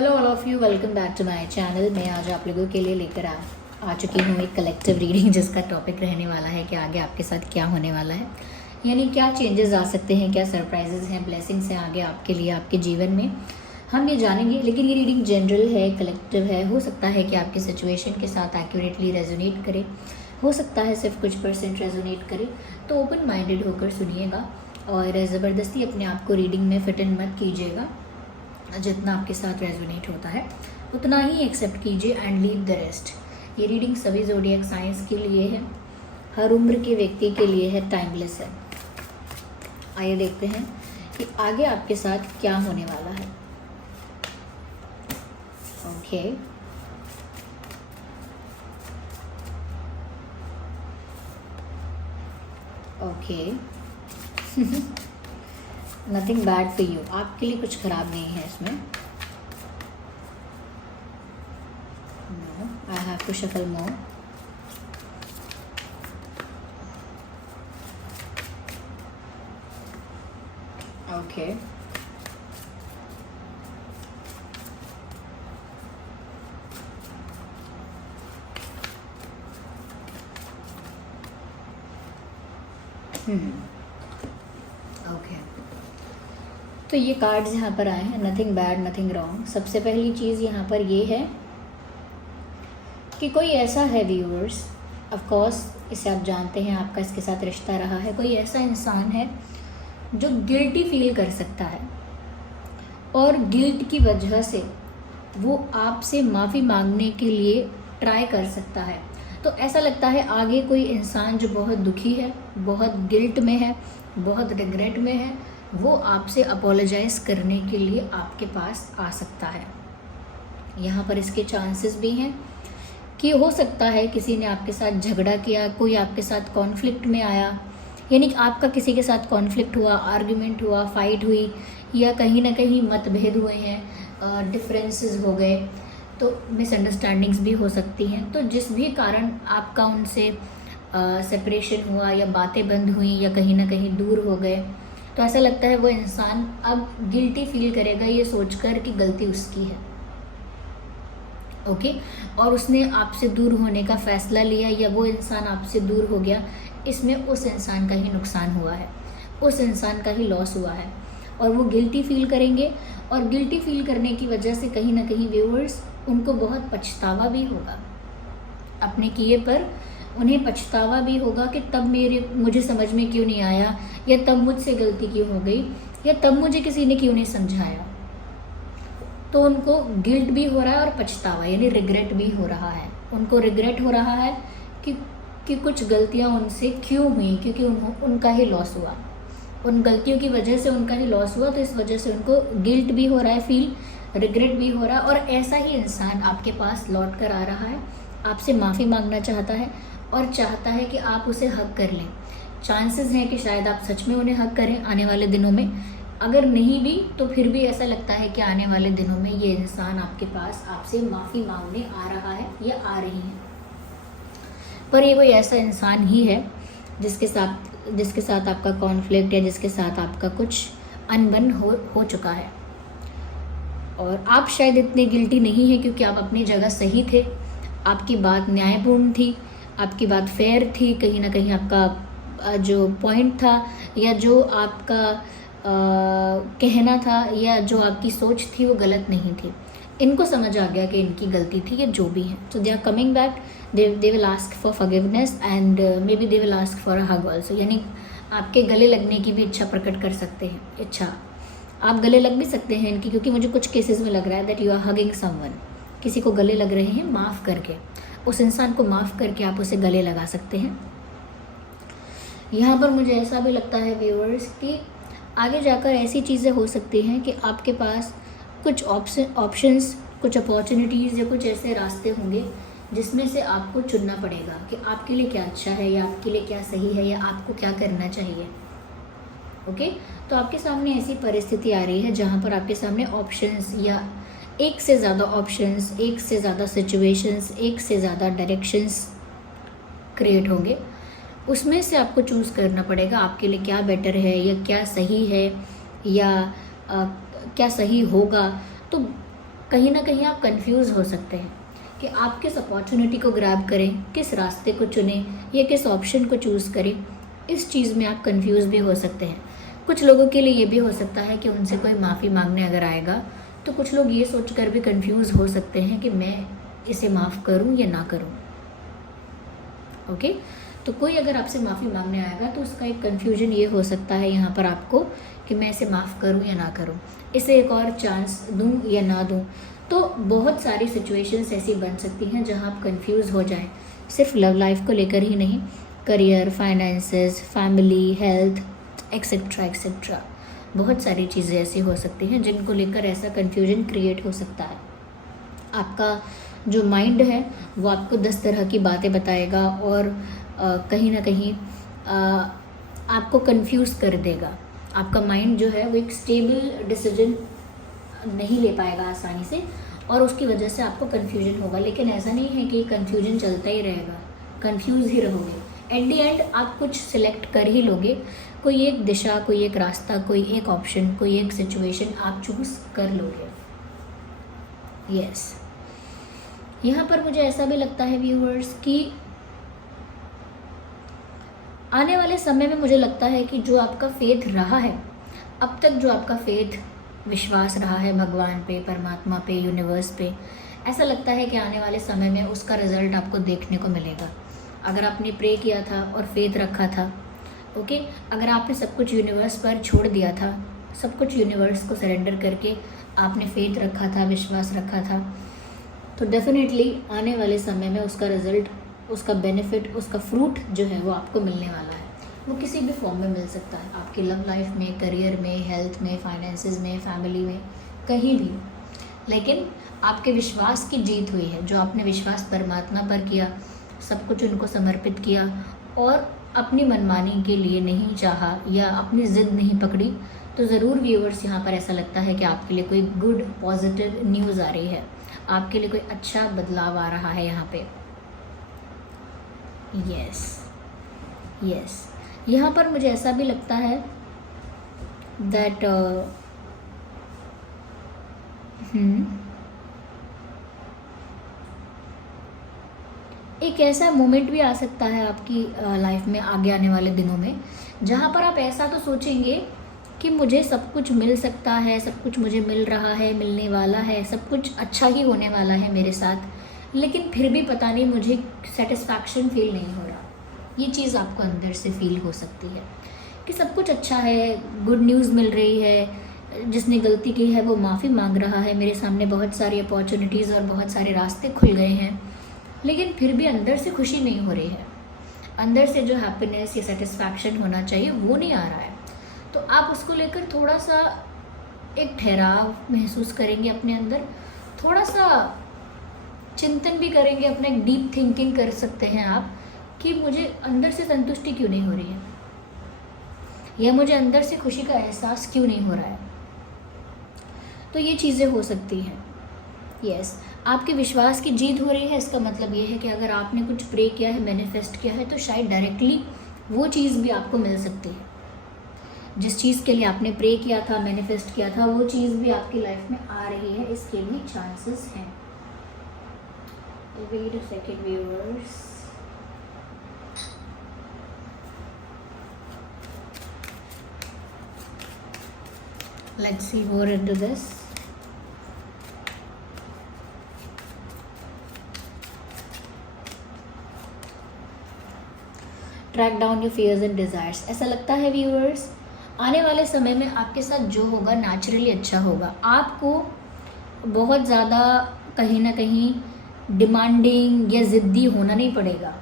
Hello all of you, welcome back to my channel. मैं आज आप लोगों के लिए लेकर आ चुकी हूँ एक कलेक्टिव रीडिंग, जिसका टॉपिक रहने वाला है कि आगे आपके साथ क्या होने वाला है, यानी क्या चेंजेस आ सकते हैं, क्या सरप्राइजेस हैं, ब्लेसिंग्स हैं आगे आपके लिए, आपके जीवन में हम ये जानेंगे। लेकिन ये रीडिंग जनरल है, कलेक्टिव है। हो सकता है कि आपके सिचुएशन के साथ एक्यूरेटली रेजोनेट करे, हो सकता है सिर्फ कुछ % रेजोनेट करे। तो ओपन माइंडेड होकर सुनिएगा और ज़बरदस्ती अपने आप को रीडिंग में फिट इन मत कीजिएगा। जितना आपके साथ रेजोनेट होता है उतना ही एक्सेप्ट कीजिए एंड लीव द रेस्ट। ये रीडिंग सभी ज़ोडिएक साइंस के लिए है, हर उम्र के व्यक्ति के लिए है, टाइमलेस है। आइए देखते हैं कि आगे आपके साथ क्या होने वाला है। Okay, okay. Nothing bad for you, आपके लिए कुछ खराब नहीं है इसमें। No, I have to shuffle more. Okay, okay. तो ये कार्ड्स यहाँ पर आए हैं, नथिंग बैड नथिंग रॉन्ग। सबसे पहली चीज़ यहाँ पर ये है कि कोई ऐसा है व्यूअर्स, ऑफ कोर्स इसे आप जानते हैं, आपका इसके साथ रिश्ता रहा है। कोई ऐसा इंसान है जो गिल्टी फील कर सकता है और गिल्ट की वजह से वो आपसे माफ़ी मांगने के लिए ट्राई कर सकता है। तो ऐसा लगता है आगे कोई इंसान जो बहुत दुखी है, बहुत गिल्ट में है, बहुत रिग्रेट में है, वो आपसे अपोलोजाइज करने के लिए आपके पास आ सकता है। यहाँ पर इसके चांसेस भी हैं कि हो सकता है किसी ने आपके साथ झगड़ा किया, कोई आपके साथ कॉन्फ्लिक्ट में आया, यानी कि आपका किसी के साथ कॉन्फ्लिक्ट हुआ, आर्ग्यूमेंट हुआ, फाइट हुई, या कहीं ना कहीं मतभेद हुए हैं, डिफरेंसेस हो गए, तो मिसअंडरस्टैंडिंग्स भी हो सकती हैं। तो जिस भी कारण आपका उनसे सेपरेशन हुआ या बातें बंद हुई या कहीं ना कहीं दूर हो गए, तो ऐसा लगता है वो इंसान अब गिल्टी फील करेगा ये सोचकर कि गलती उसकी है। ओके, और उसने आपसे दूर होने का फैसला लिया या वो इंसान आपसे दूर हो गया, इसमें उस इंसान का ही नुकसान हुआ है, उस इंसान का ही लॉस हुआ है और वो गिल्टी फील करेंगे। और गिल्टी फील करने की वजह से कहीं ना कहीं व्यूअर्स उनको बहुत पछतावा भी होगा अपने किए पर। उन्हें पछतावा भी होगा कि तब मुझे समझ में क्यों नहीं आया, या तब मुझसे गलती क्यों हो गई, या तब मुझे किसी ने क्यों नहीं समझाया। तो उनको गिल्ट भी हो रहा है और पछतावा यानी रिग्रेट भी हो रहा है। उनको रिग्रेट हो रहा है कि कुछ गलतियां उनसे क्यों हुई, क्योंकि उनका ही लॉस हुआ, उन गलतियों की वजह से उनका ही लॉस हुआ। तो इस वजह से उनको गिल्ट भी हो रहा है, फील रिग्रेट भी हो रहा है। और ऐसा ही इंसान आपके पास लौट कर आ रहा है, आपसे माफ़ी मांगना चाहता है और चाहता है कि आप उसे हग कर लें। चांसेस हैं कि शायद आप सच में उन्हें हग करें आने वाले दिनों में। अगर नहीं भी तो फिर भी ऐसा लगता है कि आने वाले दिनों में ये इंसान आपके पास आपसे माफ़ी मांगने आ रहा है या आ रही है। पर ये कोई ऐसा इंसान ही है जिसके साथ आपका कॉन्फ्लिक्ट या जिसके साथ आपका कुछ अनबन हो चुका है। और आप शायद इतने गिल्टी नहीं हैं क्योंकि आप अपनी जगह सही थे, आपकी बात न्यायपूर्ण थी, आपकी बात फेयर थी। कहीं ना कहीं आपका जो पॉइंट था या जो आपका कहना था या जो आपकी सोच थी वो गलत नहीं थी। इनको समझ आ गया कि इनकी गलती थी, या जो भी है। So they are coming back, they will ask for forgiveness and maybe they will ask for a hug also. यानी आपके गले लगने की भी इच्छा प्रकट कर सकते हैं। इच्छा आप गले लग भी सकते हैं इनकी, क्योंकि मुझे कुछ केसेस में लग रहा है that you are hugging someone. किसी को गले लग रहे हैं माफ़ करके, उस इंसान को माफ़ करके आप उसे गले लगा सकते हैं। यहाँ पर मुझे ऐसा भी लगता है व्यूअर्स कि आगे जाकर ऐसी चीज़ें हो सकती हैं कि आपके पास कुछ ऑप्शंस, कुछ अपॉर्चुनिटीज़ या कुछ ऐसे रास्ते होंगे जिसमें से आपको चुनना पड़ेगा कि आपके लिए क्या अच्छा है या आपके लिए क्या सही है या आपको क्या करना चाहिए। ओके, तो आपके सामने ऐसी परिस्थिति आ रही है जहाँ पर आपके सामने ऑप्शंस या एक से ज़्यादा ऑप्शंस, एक से ज़्यादा सिचुएशंस, एक से ज़्यादा डायरेक्शंस क्रिएट होंगे। उसमें से आपको चूज़ करना पड़ेगा आपके लिए क्या बेटर है या क्या सही है या क्या सही होगा। तो कहीं ना कहीं आप कंफ्यूज हो सकते हैं कि आप किस अपॉर्चुनिटी को ग्रैब करें, किस रास्ते को चुनें या किस ऑप्शन को चूज़ करें। इस चीज़ में आप कंफ्यूज भी हो सकते हैं। कुछ लोगों के लिए ये भी हो सकता है कि उनसे कोई माफ़ी मांगने अगर आएगा तो कुछ लोग ये सोचकर भी कंफ्यूज हो सकते हैं कि मैं इसे माफ़ करूं या ना करूं। ओके, तो कोई अगर आपसे माफ़ी मांगने आएगा तो उसका एक कंफ्यूजन ये हो सकता है यहाँ पर आपको कि मैं इसे माफ़ करूं या ना करूं, इसे एक और चांस दूं या ना दूं। तो बहुत सारी सिचुएशंस ऐसी बन सकती हैं जहाँ आप कंफ्यूज हो जाएं, सिर्फ लव लाइफ को लेकर ही नहीं, career, finances, family, health, etcetera etcetera. बहुत सारी चीज़ें ऐसी हो सकती हैं जिनको लेकर ऐसा कन्फ्यूजन क्रिएट हो सकता है। आपका जो माइंड है वो आपको 10 तरह की बातें बताएगा और कहीं ना कहीं आपको कंफ्यूज कर देगा। आपका माइंड जो है वो एक स्टेबल डिसीजन नहीं ले पाएगा आसानी से और उसकी वजह से आपको कन्फ्यूजन होगा। लेकिन ऐसा नहीं है कि कन्फ्यूजन चलता ही रहेगा, कंफ्यूज ही रहोगे। एट द एंड आप कुछ सिलेक्ट कर ही लोगे, कोई एक दिशा, कोई एक रास्ता, कोई एक ऑप्शन, कोई एक सिचुएशन आप चूज़ कर लोगे। यस, यहाँ पर मुझे ऐसा भी लगता है व्यूअर्स कि आने वाले समय में मुझे लगता है कि जो आपका फेथ रहा है, अब तक जो आपका फेथ, विश्वास रहा है भगवान पे, परमात्मा पे, यूनिवर्स पे, ऐसा लगता है कि आने वाले समय में उसका रिजल्ट आपको देखने को मिलेगा। अगर आपने प्रे किया था और फेथ रखा था, ओके, अगर आपने सब कुछ यूनिवर्स पर छोड़ दिया था, सब कुछ यूनिवर्स को सरेंडर करके आपने फेथ रखा था, विश्वास रखा था, तो डेफिनेटली आने वाले समय में उसका रिजल्ट, उसका बेनिफिट, उसका फ्रूट जो है वो आपको मिलने वाला है। वो किसी भी फॉर्म में मिल सकता है, आपकी लव लाइफ में, करियर में, हेल्थ में, फाइनेंसेस में, फैमिली में, कहीं भी। लेकिन आपके विश्वास की जीत हुई है, जो आपने विश्वास परमात्मा पर किया, सब कुछ उनको समर्पित किया और अपनी मनमानी के लिए नहीं चाहा या अपनी ज़िद नहीं पकड़ी, तो ज़रूर व्यूअर्स यहाँ पर ऐसा लगता है कि आपके लिए कोई गुड पॉजिटिव न्यूज़ आ रही है, आपके लिए कोई अच्छा बदलाव आ रहा है यहाँ पे। यस, यस, यहाँ पर मुझे ऐसा भी लगता है दैट एक ऐसा मोमेंट भी आ सकता है आपकी लाइफ में आगे आने वाले दिनों में, जहाँ पर आप ऐसा तो सोचेंगे कि मुझे सब कुछ मिल सकता है, सब कुछ मुझे मिल रहा है, मिलने वाला है, सब कुछ अच्छा ही होने वाला है मेरे साथ, लेकिन फिर भी पता नहीं मुझे सेटिस्फैक्शन फील नहीं हो रहा। ये चीज़ आपको अंदर से फील हो सकती है कि सब कुछ अच्छा है, गुड न्यूज़ मिल रही है, जिसने गलती की है वो माफ़ी मांग रहा है, मेरे सामने बहुत सारी अपॉर्चुनिटीज़ और बहुत सारे रास्ते खुल गए हैं, लेकिन फिर भी अंदर से खुशी नहीं हो रही है, अंदर से जो हैप्पीनेस या सेटिस्फैक्शन होना चाहिए वो नहीं आ रहा है। तो आप उसको लेकर थोड़ा सा एक ठहराव महसूस करेंगे अपने अंदर, थोड़ा सा चिंतन भी करेंगे, अपना एक डीप थिंकिंग कर सकते हैं आप कि मुझे अंदर से संतुष्टि क्यों नहीं हो रही है, या मुझे अंदर से खुशी का एहसास क्यों नहीं हो रहा है। तो ये चीज़ें हो सकती हैं। यस, आपके विश्वास की जीत हो रही है, इसका मतलब ये है कि अगर आपने कुछ प्रे किया है, मैनिफेस्ट किया है, तो शायद डायरेक्टली वो चीज़ भी आपको मिल सकती है। जिस चीज़ के लिए आपने प्रे किया था, मैनिफेस्ट किया था, वो चीज़ भी आपकी लाइफ में आ रही है, इसके भी चांसेस हैं। Wait a second viewers, let's see more into this. Track down your fears and desires. ऐसा लगता है व्यूअर्स आने वाले समय में आपके साथ जो होगा नेचुरली अच्छा होगा। आपको बहुत ज़्यादा कहीं ना कहीं डिमांडिंग या ज़िद्दी होना नहीं पड़ेगा।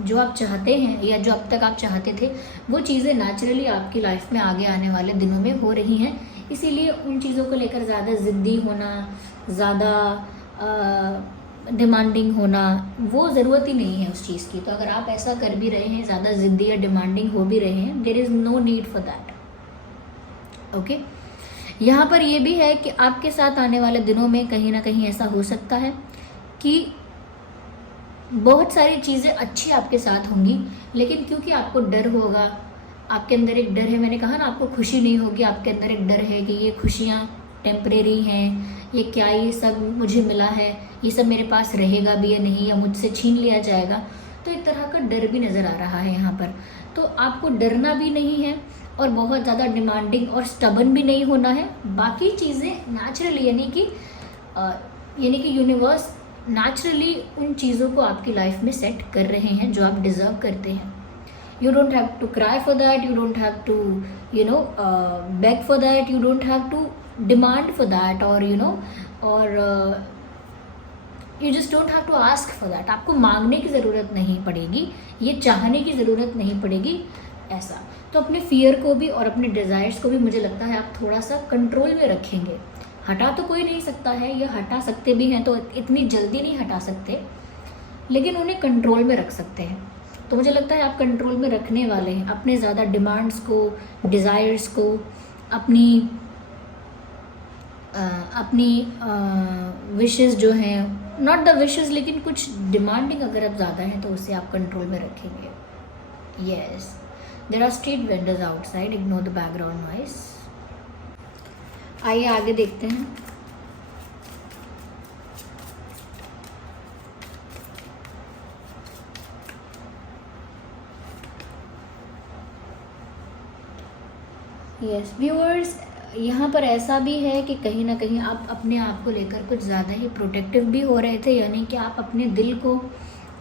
जो आप चाहते हैं या जो अब तक आप चाहते थे वो चीज़ें नेचुरली आपकी लाइफ में आगे आने वाले दिनों में हो रही हैं। इसीलिए उन चीज़ों को लेकर ज़्यादा ज़िद्दी होना, ज़्यादा डिमांडिंग होना, वो ज़रूरत ही नहीं है उस चीज़ की। तो अगर आप ऐसा कर भी रहे हैं, ज़्यादा ज़िद्दी या डिमांडिंग हो भी रहे हैं, there is no need for that. Okay, यहाँ पर ये भी है कि आपके साथ आने वाले दिनों में कहीं ना कहीं ऐसा हो सकता है कि बहुत सारी चीज़ें अच्छी आपके साथ होंगी, लेकिन क्योंकि आपको डर होगा, आपके अंदर एक डर है, मैंने कहा ना आपको खुशी नहीं होगी, आपके अंदर एक डर है कि ये खुशियाँ टेम्परेरी हैं, ये क्या ये सब मुझे मिला है, ये सब मेरे पास रहेगा भी या नहीं, या मुझसे छीन लिया जाएगा। तो एक तरह का डर भी नज़र आ रहा है यहाँ पर। तो आपको डरना भी नहीं है और बहुत ज़्यादा डिमांडिंग और स्टबन भी नहीं होना है। बाकी चीज़ें नेचुरली यानी कि यूनिवर्स नेचुरली उन चीज़ों को आपकी लाइफ में सेट कर रहे हैं जो आप डिज़र्व करते हैं। You don't have to cry for that, you don't have to beg for that, you don't have to demand for that, or you just don't have to ask for that। आपको मांगने की ज़रूरत नहीं पड़ेगी, ये चाहने की ज़रूरत नहीं पड़ेगी ऐसा। तो अपने फियर को भी और अपने डिज़ायर्स को भी मुझे लगता है आप थोड़ा सा कंट्रोल में रखेंगे। हटा तो कोई नहीं सकता है, या हटा सकते भी हैं तो इतनी जल्दी नहीं हटा सकते, लेकिन उन्हें कंट्रोल में रख सकते हैं। तो मुझे लगता है आप कंट्रोल में रखने वाले हैं अपने ज़्यादा डिमांड्स को, डिज़ायर्स को, अपनी विशेस जो हैं, नॉट द विशेस लेकिन कुछ डिमांडिंग अगर आप ज़्यादा हैं तो उसे आप कंट्रोल में रखेंगे। Yes, there are street vendors outside, ignore the background noise. आइए आगे देखते हैं। यस व्यूअर्स, यहाँ पर ऐसा भी है कि कहीं ना कहीं आप अपने आप को लेकर कुछ ज़्यादा ही प्रोटेक्टिव भी हो रहे थे, यानी कि आप अपने दिल को,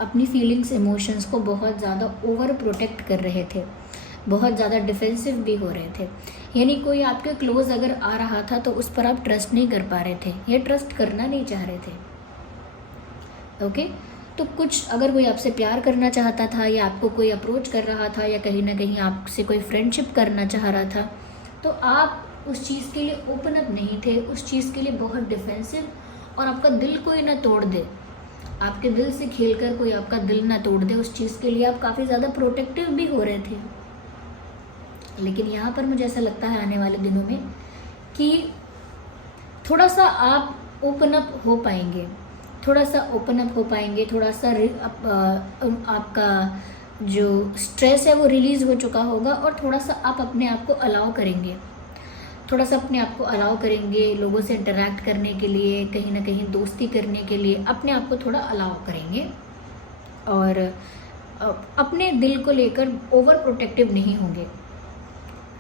अपनी फीलिंग्स, इमोशंस को बहुत ज़्यादा ओवर प्रोटेक्ट कर रहे थे, बहुत ज़्यादा डिफेंसिव भी हो रहे थे। यानी कोई आपके क्लोज अगर आ रहा था तो उस पर आप ट्रस्ट नहीं कर पा रहे थे या ट्रस्ट करना नहीं चाह रहे थे। ओके, तो कुछ अगर कोई आपसे प्यार करना चाहता था या आपको कोई अप्रोच कर रहा था या कहीं ना कहीं आपसे कोई फ्रेंडशिप करना चाह रहा था, तो आप उस चीज़ के लिए ओपन अप नहीं थे, उस चीज़ के लिए बहुत डिफेंसिव, और आपका दिल कोई ना तोड़ दे, आपके दिल से खेलकर कोई आपका दिल ना तोड़ दे, उस चीज़ के लिए आप काफ़ी ज़्यादा प्रोटेक्टिव भी हो रहे थे। लेकिन यहाँ पर मुझे ऐसा लगता है आने वाले दिनों में कि थोड़ा सा आप ओपन अप हो पाएंगे, थोड़ा सा ओपन अप हो पाएंगे, थोड़ा सा आपका जो स्ट्रेस है वो रिलीज़ हो चुका होगा, और थोड़ा सा आप अपने आप को अलाउ करेंगे, थोड़ा सा अपने आप को अलाउ करेंगे लोगों से इंटरेक्ट करने के लिए, कहीं ना कहीं दोस्ती करने के लिए अपने आप को थोड़ा अलाउ करेंगे, और अपने दिल को लेकर ओवर प्रोटेक्टिव नहीं होंगे।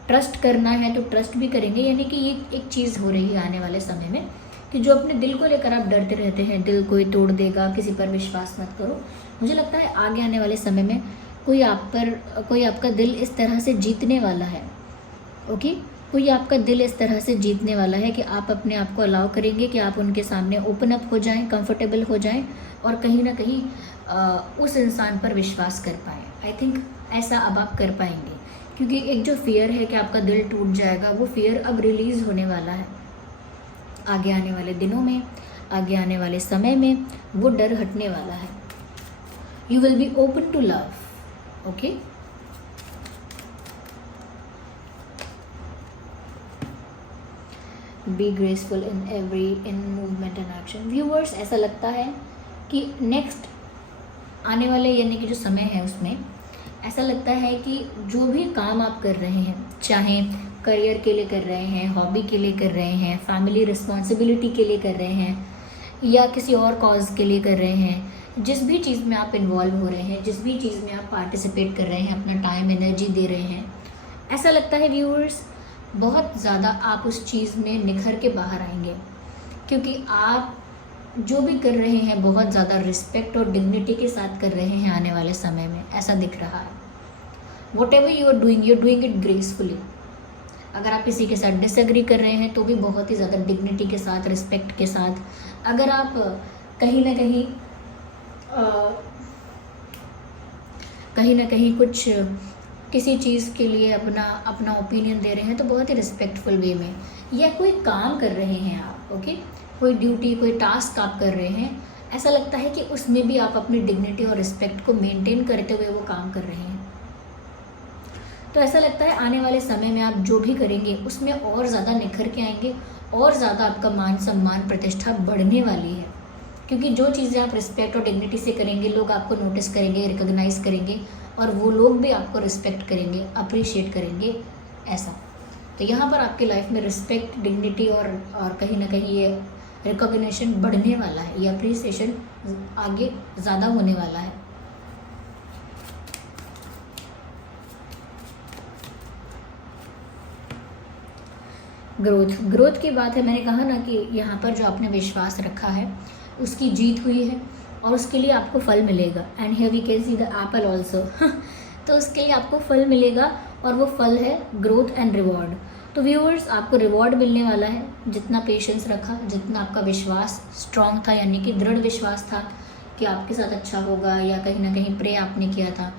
ट्रस्ट करना है तो ट्रस्ट भी करेंगे, यानी कि ये एक चीज़ हो रही है आने वाले समय में कि जो अपने दिल को लेकर आप डरते रहते हैं, दिल कोई तोड़ देगा, किसी पर विश्वास मत करो। मुझे लगता है आगे आने वाले समय में कोई आपका दिल इस तरह से जीतने वाला है। ओके, कोई आपका दिल इस तरह से जीतने वाला है कि आप अपने आप को अलाउ करेंगे कि आप उनके सामने ओपन अप हो जाएं, कंफर्टेबल हो जाएं, और कहीं ना कहीं उस इंसान पर विश्वास कर पाएँ। आई थिंक ऐसा अब आप कर पाएंगे, क्योंकि एक जो फियर है कि आपका दिल टूट जाएगा, वो फियर अब रिलीज़ होने वाला है। आगे आने वाले दिनों में, आगे आने वाले समय में वो डर हटने वाला है। You will be open to love. Okay, be graceful in movement and action. Viewers, ऐसा लगता है कि नेक्स्ट आने वाले यानी कि जो समय है उसमें ऐसा लगता है कि जो भी काम आप कर रहे हैं, चाहे करियर के लिए कर रहे हैं, हॉबी के लिए कर रहे हैं, फैमिली रिस्पॉन्सिबिलिटी के लिए कर रहे हैं, या किसी और कॉज के लिए कर रहे हैं, जिस भी चीज़ में आप इन्वॉल्व हो रहे हैं, जिस भी चीज़ में आप पार्टिसिपेट कर रहे हैं, अपना टाइम एनर्जी दे रहे हैं, ऐसा लगता है व्यूअर्स बहुत ज़्यादा आप उस चीज़ में निखर के बाहर आएंगे, क्योंकि आप जो भी कर रहे हैं बहुत ज़्यादा रिस्पेक्ट और डिग्निटी के साथ कर रहे हैं आने वाले समय में, ऐसा दिख रहा है। Whatever you are doing it gracefully. अगर आप किसी के साथ डिसएग्री कर रहे हैं तो भी बहुत ही ज़्यादा डिग्निटी के साथ, रिस्पेक्ट के साथ। अगर आप कहीं ना कहीं कुछ किसी चीज़ के लिए अपना ओपिनियन दे रहे हैं तो बहुत ही रिस्पेक्टफुल वे में, या कोई काम कर रहे हैं आप, ओके, कोई ड्यूटी, कोई टास्क आप कर रहे हैं, ऐसा लगता है कि उसमें भी आप अपनी डिग्निटी और रिस्पेक्ट को मेंटेन करते हुए वो काम कर रहे हैं। तो ऐसा लगता है आने वाले समय में आप जो भी करेंगे उसमें और ज़्यादा निखर के आएंगे, और ज़्यादा आपका मान सम्मान प्रतिष्ठा बढ़ने वाली है, क्योंकि जो चीज़ें आप रिस्पेक्ट और डिग्निटी से करेंगे लोग आपको नोटिस करेंगे, रिकॉग्नाइज करेंगे, और वो लोग भी आपको रिस्पेक्ट करेंगे, अप्रिशिएट करेंगे। ऐसा तो यहाँ पर आपके लाइफ में रिस्पेक्ट, डिग्निटी और कहीं ना कहीं ये रिकॉग्निशन बढ़ने वाला है, ये अप्रिसिएशन आगे ज़्यादा होने वाला है। ग्रोथ की बात है, मैंने कहा ना कि यहाँ पर जो आपने विश्वास रखा है उसकी जीत हुई है और उसके लिए आपको फल मिलेगा। And here we can see the apple also तो उसके लिए आपको फल मिलेगा और वो फल है ग्रोथ एंड रिवॉर्ड। तो व्यूअर्स, आपको रिवॉर्ड मिलने वाला है, जितना पेशेंस रखा, जितना आपका विश्वास स्ट्रांग था, यानी कि दृढ़ विश्वास था कि आपके साथ अच्छा होगा, या कहीं ना कहीं प्रे आपने किया था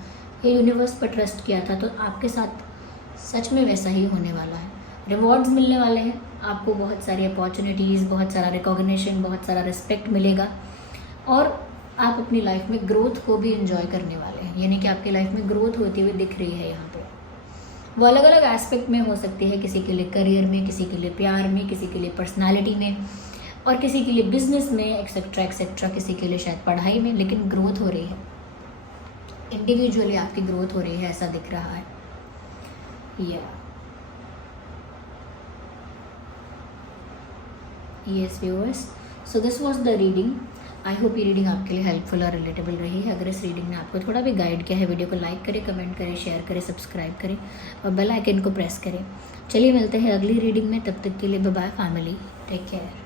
या यूनिवर्स पर ट्रस्ट किया था, तो आपके साथ सच में वैसा ही होने वाला है। रिवॉर्ड्स मिलने वाले हैं आपको, बहुत सारी अपॉर्चुनिटीज़, बहुत सारा रिकॉग्निशन, बहुत सारा रिस्पेक्ट मिलेगा और आप अपनी लाइफ में ग्रोथ को भी एंजॉय करने वाले हैं, यानी कि आपकी लाइफ में ग्रोथ होती हुई दिख रही है यहाँ पे। वो अलग अलग एस्पेक्ट में हो सकती है, किसी के लिए करियर में, किसी के लिए प्यार में, किसी के लिए पर्सनालिटी में और किसी के लिए बिजनेस में, एक्सेट्रा एक्सेट्रा, किसी के लिए शायद पढ़ाई में, लेकिन ग्रोथ हो रही है, इंडिविजुअली आपकी ग्रोथ हो रही है, ऐसा दिख रहा है। Yes viewers, so this was the reading. I hope ये रीडिंग आपके लिए हेल्पफुल और रिलेटेबल रही है। अगर इस रीडिंग ने आपको थोड़ा भी गाइड किया है, वीडियो को लाइक करें, कमेंट करें, शेयर करें, सब्सक्राइब करें और बेल आइकन को प्रेस करें। चलिए मिलते हैं अगली रीडिंग में, तब तक के लिए bye bye family, take care.